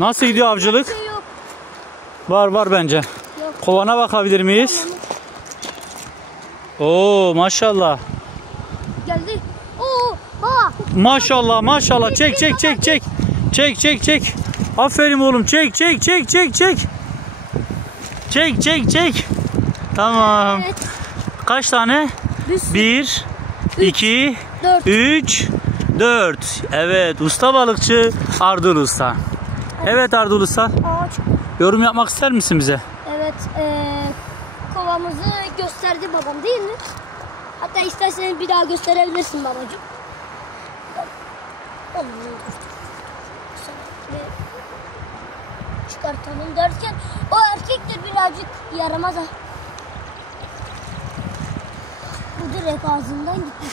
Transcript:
Nasıl gidiyor avcılık? Şey yok. Var bence. Yok. Kovana bakabilir miyiz? Oo maşallah. Geldi. Oo baba. Maşallah. Çek. Aferin oğlum. Çek. Tamam. Evet. Kaç tane? 1, 2, 3, 4. Evet, usta balıkçı Ardıl Usta. Evet Ardıl Usta. Ağaç. Yorum yapmak ister misin bize? Evet. Kovamızı gösterdi babam değil mi? Hatta istersen bir daha gösterebilirsin babacığım. Çıkartalım derken o erkektir birazcık yaramaz ha. Bu direkt ağzından gitmiş.